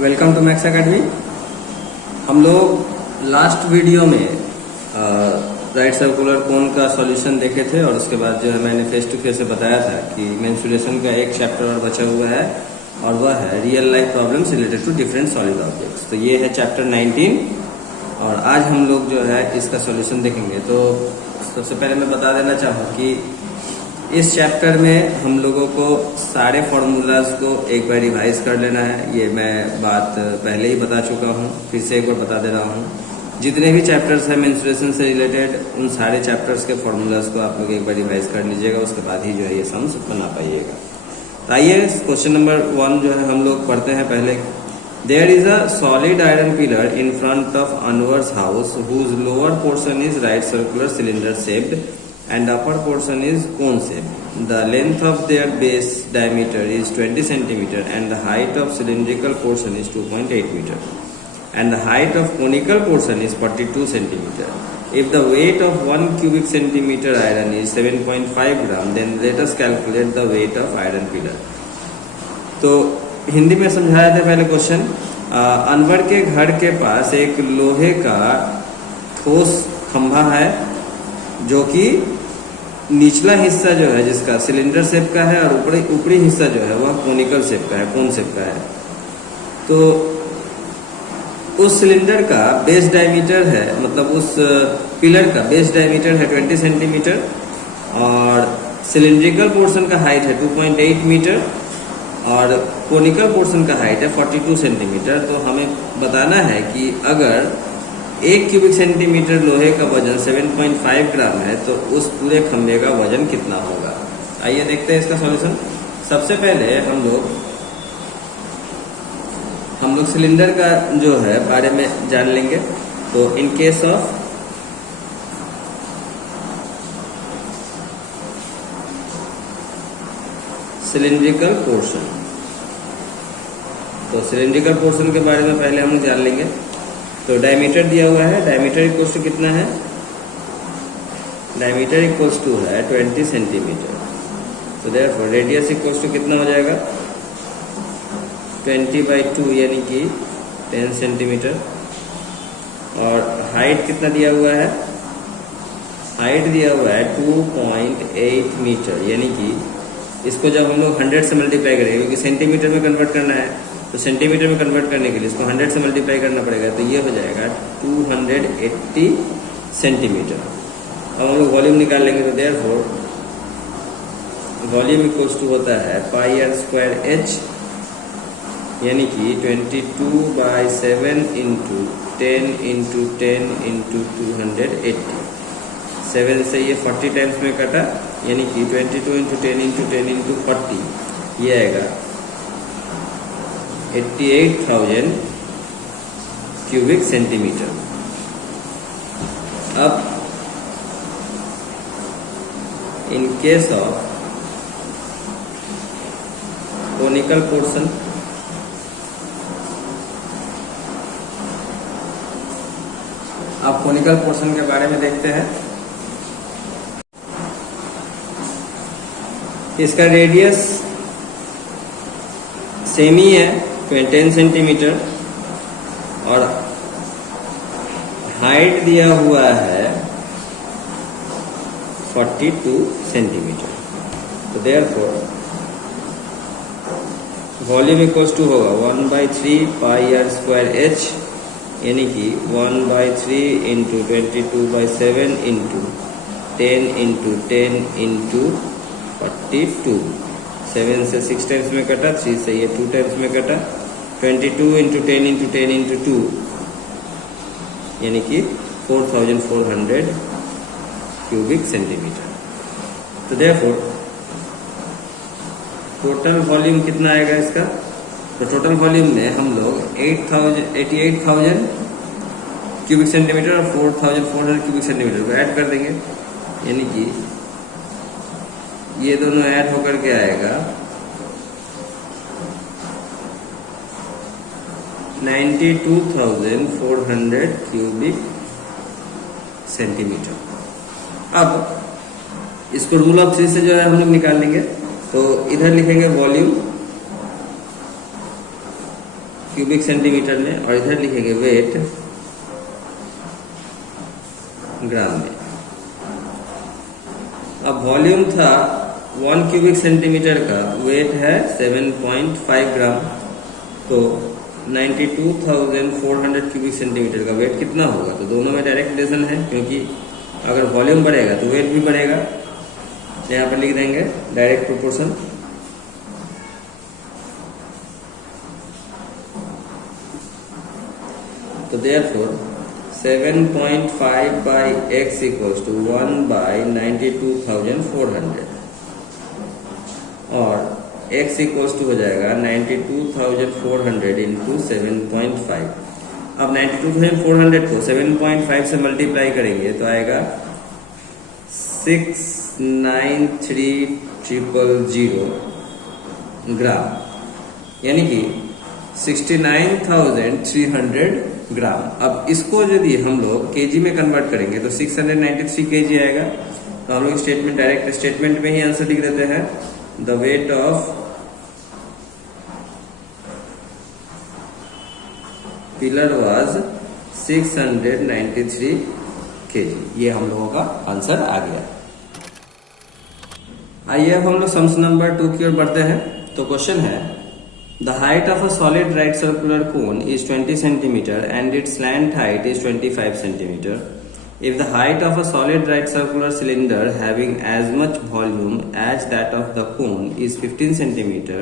Welcome to max academy. हम लोग last video में राइट सर्कुलर कोन का सॉल्यूशन देखे थे और उसके बाद जो है मैंने फेस टू फेस बताया था कि मेंसुरेशन का एक चैप्टर और बचा हुआ है और वह है real life problems related to different solid objects. तो ये है चैप्टर 19 और आज हम लोग जो है इसका सॉल्यूशन देखेंगे। तो सबसे पहले मैं बता देना चाहूँ कि इस चैप्टर में हम लोगों को सारे फॉर्मूलाज को एक बार रिवाइज कर लेना है। ये मैं बात पहले ही बता चुका हूँ, फिर से एक बार बता दे रहा हूँ। जितने भी चैप्टर्स हैं मेंस्ट्रुएशन से रिलेटेड उन सारे चैप्टर्स के फॉर्मूलाज को आप लोग एक बार रिवाइज कर लीजिएगा, उसके बाद ही जो है ये सम्स बना पाइएगा। तो आइए क्वेश्चन नंबर 1 जो है हम लोग पढ़ते हैं पहले। There is a solid iron pillar in front of Anwar's house whose lower portion is right circular cylinder shaped and upper portion is cone shape. The length of their base diameter is 20 centimeter and the height of cylindrical portion is 2.8 meter and the height of conical portion is 42 centimeter. If the weight of 1 cubic centimeter iron is 7.5 gram, then let us calculate the weight of iron pillar. तो हिंदी में समझाया था पहले question. Anwar के घर के पास एक लोहे का ठोस खंभा है जो कि निचला हिस्सा जो है जिसका सिलेंडर शेप का है और ऊपरी हिस्सा जो है वह कोनिकल शेप का है, कोन शेप का है। तो उस सिलेंडर का बेस डायमीटर है, मतलब उस पिलर का बेस डायमीटर है 20 सेंटीमीटर और सिलेंड्रिकल पोर्शन का हाइट है 2.8 मीटर और कोनिकल पोर्शन का हाइट है 42 सेंटीमीटर। तो हमें बताना है कि अगर 1 क्यूबिक सेंटीमीटर लोहे का वजन 7.5 ग्राम है तो उस पूरे खंभे का वजन कितना होगा। आइए देखते हैं इसका सॉल्यूशन। सबसे पहले हम लोग सिलेंडर का जो है बारे में जान लेंगे। तो in case of cylindrical portion, तो सिलेंड्रिकल पोर्शन के बारे में पहले हम लोग जान लेंगे। तो डायमीटर दिया हुआ है, डायमीटर इक्वल्स टू कितना है, डायमीटर इक्वल्स टू है 20 सेंटीमीटर। तो देयरफॉर रेडियस इक्वल्स टू कितना हो जाएगा 20/2 यानी कि 10 सेंटीमीटर। और हाइट कितना दिया हुआ है, हाइट दिया हुआ है 2.8 मीटर यानी कि इसको जब हम लोग 100 से मल्टीप्लाई करेंगे क्योंकि सेंटीमीटर में कन्वर्ट करना है तो सेंटीमीटर में कन्वर्ट करने के लिए इसको 100 से मल्टीप्लाई करना पड़ेगा। तो ये हो जाएगा 280 सेंटीमीटर। अब हम लोग वॉल्यूम निकाल लेंगे। तो देयरफॉर वॉल्यूम इक्वल्स टू होता है πr² यानी कि 22/7 इंटू 10 इंटू 10 इंटू 280। 7 से ये 40 टाइम्स में कटा यानी कि 22 इंटू 10 इंटू 10 इंटू 40 ये आएगा 88,000 क्यूबिक सेंटीमीटर। अब in case of conical portion, अब कोनिकल पोर्शन के बारे में देखते हैं। इसका रेडियस सेम ही है 10 सेंटीमीटर और हाइट दिया हुआ है 42 सेंटीमीटर। तो देयरफॉर वॉल्यूम इक्वल्स टू होगा 1/3 πr² यानी कि 1/3 इंटू 22/7 इंटू 10 इंटू 10 इंटू 42। 7 से 6 टाइम्स में कटा, 3 से ये 2 टाइम्स में कटा, 22 इंटू 10 इंटू 10 इंटू 2 यानी कि 4400 क्यूबिक सेंटीमीटर। तो देयरफॉर टोटल वॉल्यूम कितना आएगा इसका। तो टोटल वॉल्यूम में हम लोग 88,000 क्यूबिक सेंटीमीटर और 4,400 क्यूबिक सेंटीमीटर को ऐड कर देंगे यानी कि ये दोनों ऐड होकर के आएगा 92,400 क्यूबिक सेंटीमीटर। अब इसको रूल ऑफ 3 से जो है हम लोग निकाल लेंगे। तो इधर लिखेंगे वॉल्यूम क्यूबिक सेंटीमीटर में और इधर लिखेंगे वेट ग्राम में। अब वॉल्यूम था 1 क्यूबिक सेंटीमीटर का, वेट है 7.5 ग्राम, तो 92,400 क्यूबिक सेंटीमीटर का वेट कितना होगा? तो दोनों में डायरेक्ट रिलेशन है, क्योंकि अगर वॉल्यूम बढ़ेगा तो वेट भी बढ़ेगा। तो यहाँ पर लिख देंगे डायरेक्ट प्रोपोर्शन। तो therefore 7.5 by x equals to 1 by 92,400 और x इक्वल्स टू हो जाएगा 92,400 इंटू 7.5। अब 92,400 को 7.5 से मल्टीप्लाई करेंगे तो आएगा 693,000 ग्राम, यानी कि 69,300 ग्राम। अब इसको यदि हम लोग केजी में कन्वर्ट करेंगे तो 693 केजी आएगा। तो हम लोग स्टेटमेंट डायरेक्ट स्टेटमेंट में ही आंसर लिख देते हैं। The weight of pillar was 693 kg। ये हम लोगों का आंसर आ गया। आइए अब हम लोग सम्स नंबर 2 की ओर बढ़ते हैं। तो क्वेश्चन है, the height of a solid right circular cone is 20 centimeter and its slant height is 25 centimeter. If the height of a solid right circular cylinder having as much volume as that of the cone is 15 centimeter,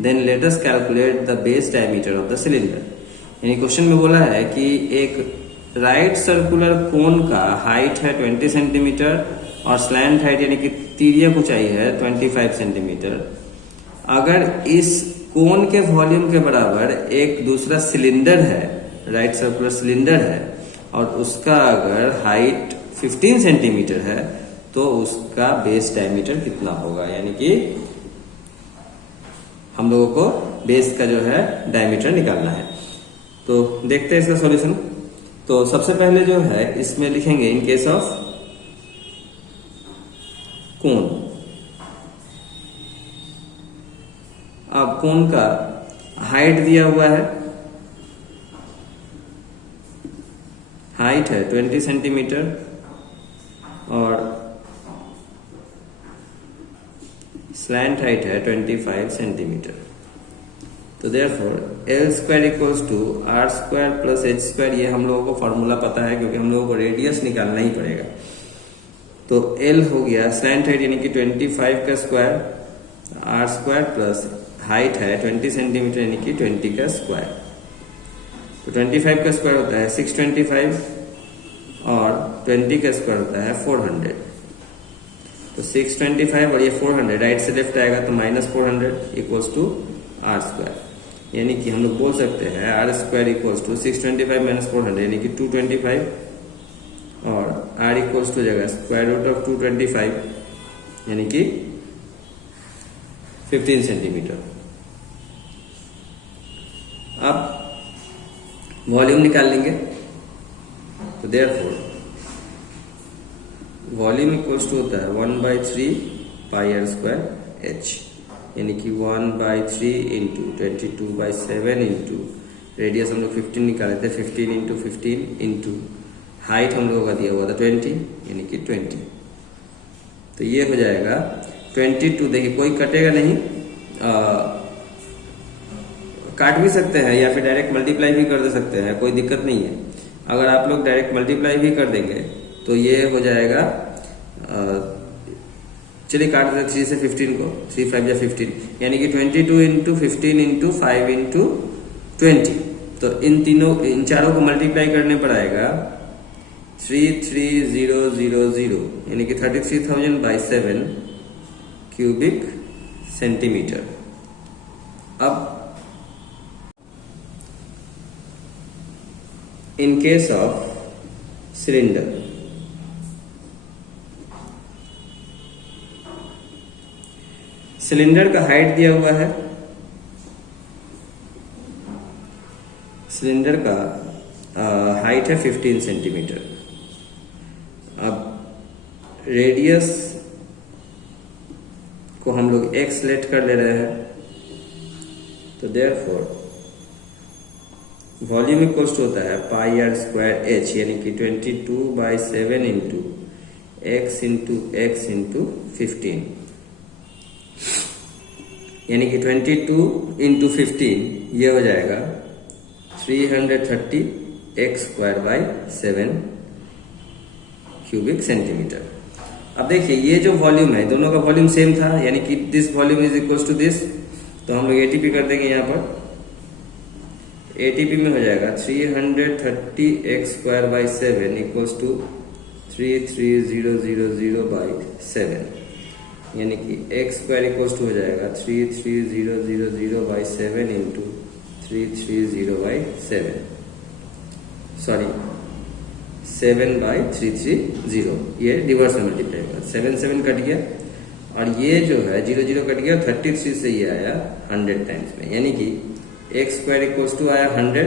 then let us calculate the base diameter of the cylinder। यानी question में बोला है कि एक right circular cone का height है 20 centimetre और slant height यानी कि तिर्यक ऊंचाई है 25 सेंटीमीटर। अगर इस कोन के वॉल्यूम के बराबर एक दूसरा सिलेंडर है, राइट सर्कुलर सिलेंडर है, और उसका अगर हाइट 15 सेंटीमीटर है तो उसका बेस डायमीटर कितना होगा? यानी कि हम लोगों को बेस का जो है डायमीटर निकालना है। तो देखते हैं इसका सॉल्यूशन। तो सबसे पहले जो है इसमें लिखेंगे इन केस ऑफ कोन। अब कोन का हाइट दिया हुआ है, हाइट है 20 सेंटीमीटर और स्लैंट हाइट है 25 सेंटीमीटर। तो therefore L square equals to R square plus H square, ये हम लोगों को फॉर्मूला पता है क्योंकि हम लोगों को रेडियस निकालना ही पड़ेगा। तो L हो गया स्लैंट हाइट यानी कि 25 का square, R square plus height है 20 सेंटीमीटर यानी कि 20 का स्क्वायर। तो 25 का स्क्वायर होता है 625 और 20 का स्क्वायर होता है 400। तो 625 और ये 400 राइट से लेफ्ट आएगा तो -400 इक्वल्स टू R स्क्वायर, यानी कि हम लोग बोल सकते हैं R square equals to 625 minus 400 यानी कि 225 और R इक्वल्स टू जगह स्क्वायर रूट ऑफ 225 यानी कि 15 सेंटीमीटर। अब वॉल्यूम निकाल लेंगे। तो देयरफॉर वॉल्यूम इक्वल्स टू होता है 1/3 पाई r स्क्वायर h, यानी कि 1/3 इंटू 22/7 इंटू रेडियस हम लोग 15 निकाले थे, 15 इंटू 15 इंटू हाइट हम लोगों का दिया हुआ था 20 यानी कि 20। तो ये हो जाएगा 22। देखिए कोई कटेगा नहीं, काट भी सकते हैं या फिर डायरेक्ट मल्टीप्लाई भी कर दे सकते हैं, कोई दिक्कत नहीं है। अगर आप लोग डायरेक्ट मल्टीप्लाई भी कर देंगे तो ये हो जाएगा, चलिए काट देते 3 से 15 को, 3 5 या 15 यानी कि 22 इंटू 15 इंटू 5 इंटू 20। तो इन चारों को मल्टीप्लाई करने पर आएगा 33,000 यानी कि 33,000/7 क्यूबिक सेंटीमीटर। अब in case of cylinder, cylinder का हाइट दिया हुआ है, सिलेंडर का हाइट है 15 सेंटीमीटर। अब रेडियस को हम लोग x लेट कर ले रहे हैं। तो देयरफॉर वॉल्यूम इक्वल्स टू होता है पाई आर स्क्वायर एच, यानी कि 22/7 इंटू एक्स इंटू 15, यानी कि 22 इंटू 15 ये हो जाएगा 330 x square by 7 cubic centimetre. अब देखिए ये जो वॉल्यूम है, दोनों का वॉल्यूम सेम था, यानी कि this volume is equals to this, तो हम लोग एटीपी कर देंगे यहाँ पर। एटीपी में हो जाएगा 330 x square by 7 equals to 33000 by 7, यानी कि एक्स स्क्वायर इक्वल्स टू हो जाएगा 33000 बाई 7 इंटू 330 बाई 7, सॉरी 7/330, ये रिवर्स में मल्टीप्लाई होगा, 7 कट गया और ये जो है 0 कट गया, 33 से ये आया 100 टाइम्स में, यानी कि एक्स स्क्वायर इक्वल्स टू आया 100,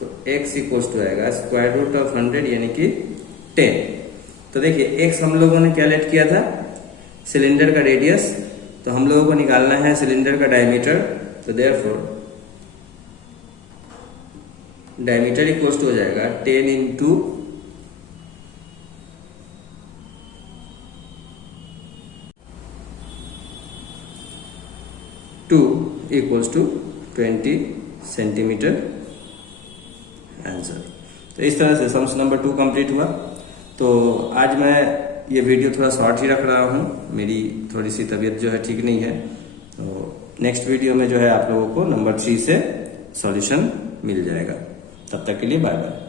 तो एक्स इक्वल्स टू आएगा स्क्वायर रूट ऑफ 100 यानी कि 10। तो देखिए एक्स हम लोगों ने क्या लेट किया था, सिलेंडर का रेडियस, तो हम लोगों को निकालना है सिलेंडर का डायमीटर, तो देयरफॉर डायमीटर इक्वल्स टू हो जाएगा 10 into 2 equals to 20 centimetre answer. तो इस तरह से सम्स नंबर 2 कंप्लीट हुआ। तो आज मैं ये वीडियो थोड़ा शॉर्ट ही रख रहा हूँ, मेरी थोड़ी सी तबीयत जो है ठीक नहीं है, तो नेक्स्ट वीडियो में जो है आप लोगों को नंबर 3 से सॉल्यूशन मिल जाएगा। तब तक के लिए बाय बाय।